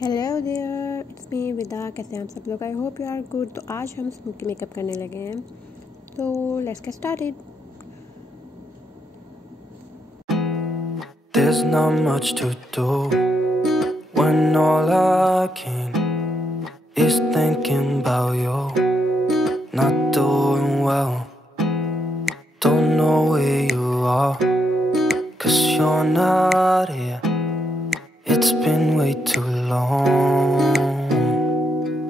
Hello there, it's me विदा। कैसे हैं आप सब लोग? I hope you are good. तो आज हम स्मोकी मेकअप करने लगे हैं, तो let's get started. There's not much to do when all I can is thinking about you. Not doing well, don't know where you are, 'cause you're not here. It's been way too long.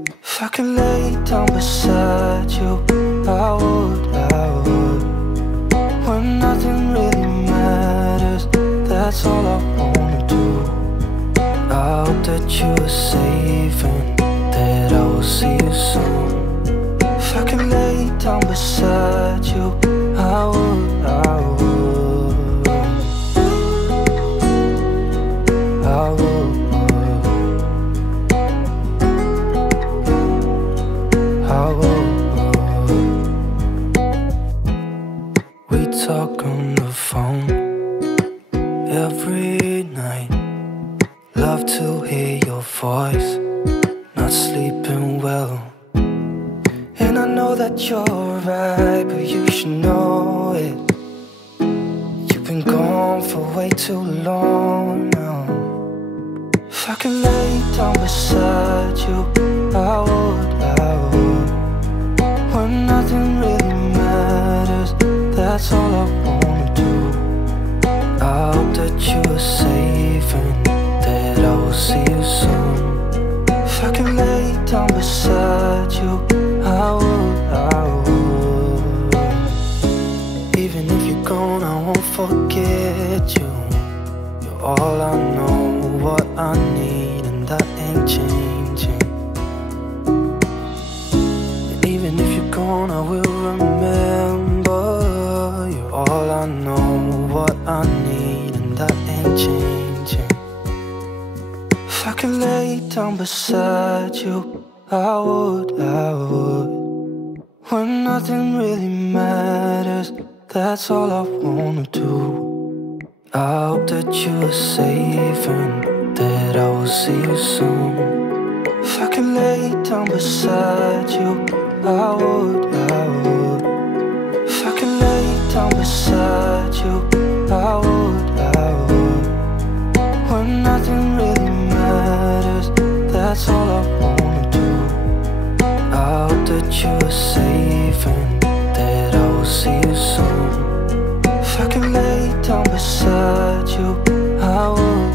If I could lay down beside you, I would. When nothing really matters, that's all I wanna do. I hope that you are safe and that I will see you soon. If I could lay down beside you, I would. We talk on the phone every night. Love to hear your voice. Not sleeping well, and I know that you're right, but you should know it. You've been gone for way too long now. If I could lay down beside you, I would. When nothing really matters, that's all I wanna do. I hope that you are safe and that I will see you soon. If I could lay down beside you, I would. Even if you're gone, I won't forget you. You're all I know, what I need, and that ain't changing. And even if you're gone, I will remember. You're all I know, what I need, and that ain't changing. If I could lay down beside you, I would. When nothing really matters, that's all I wanna do. I hope that you are safe and that I will see you soon. If I could lay down beside you, I would. If I could lay down beside you, I would. When nothing really matters, that's all I wanna do. I hope that you are safe and that I will see you soon. If I could lay down beside you, I would.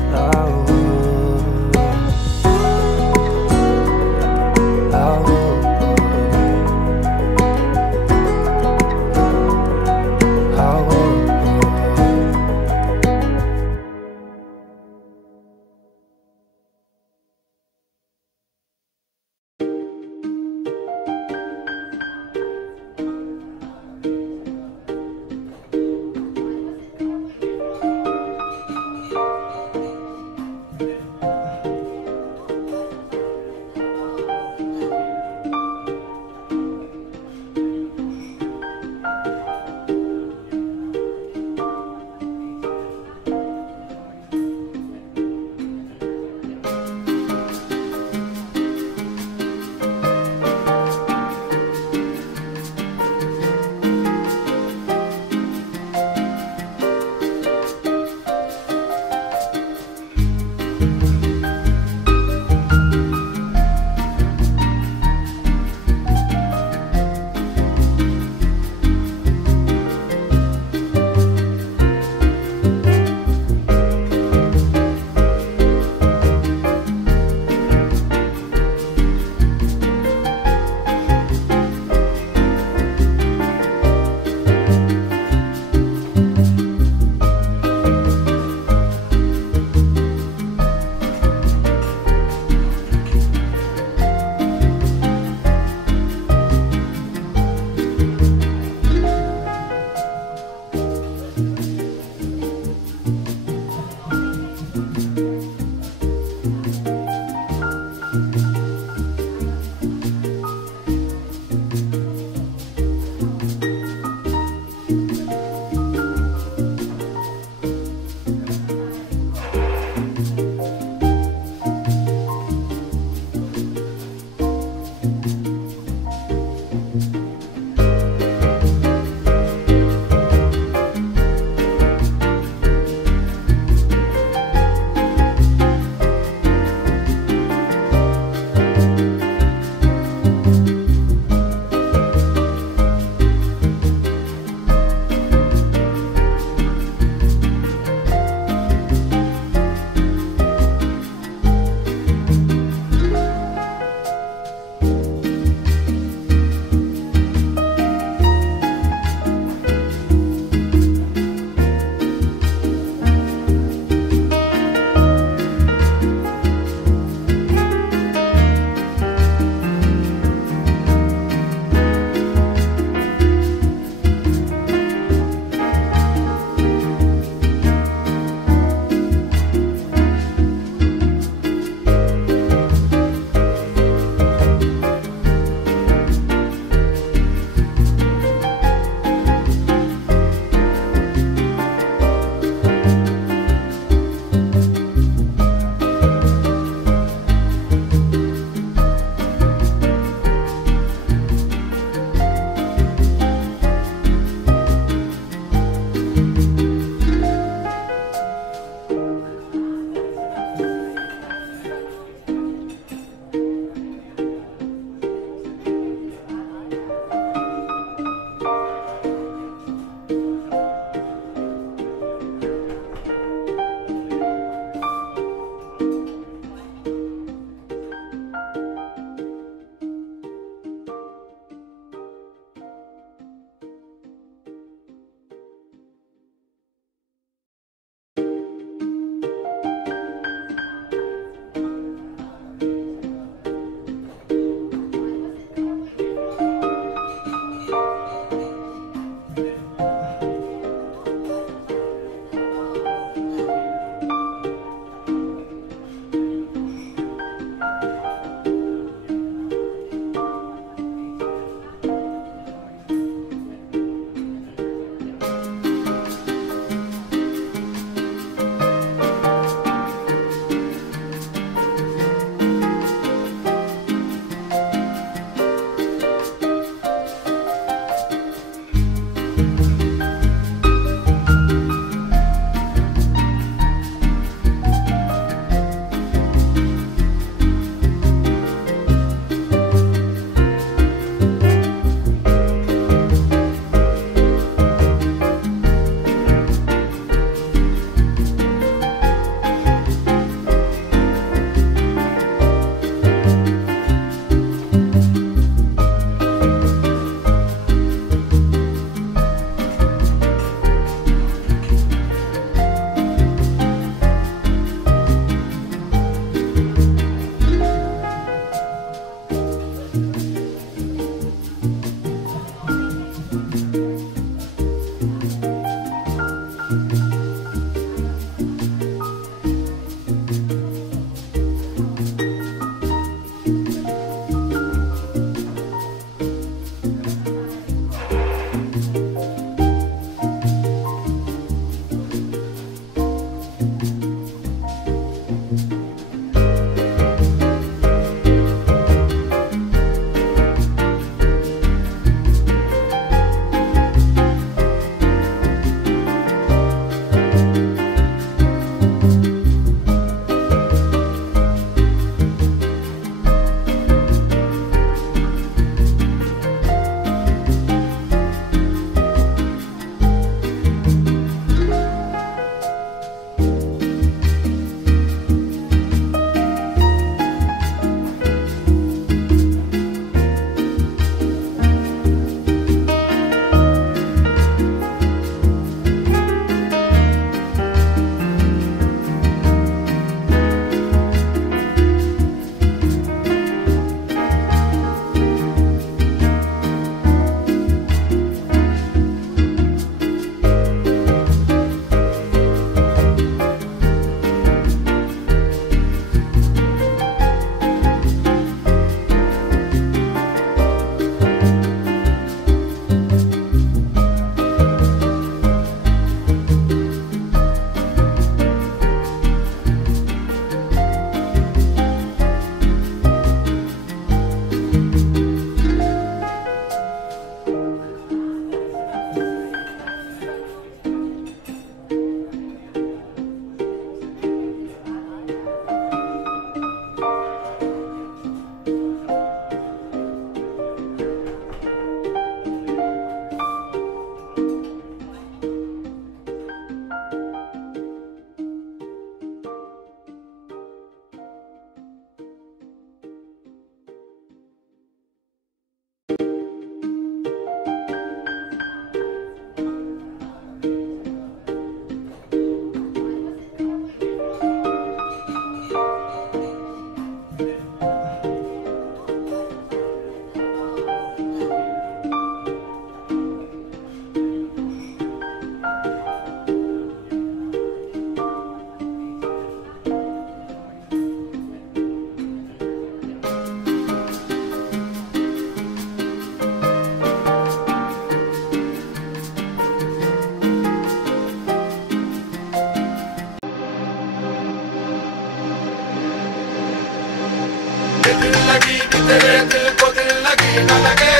दिल लगी कि तेरे दिल को दिल लगी न लगे,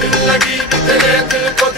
दिल लगी कि तेरे दिल को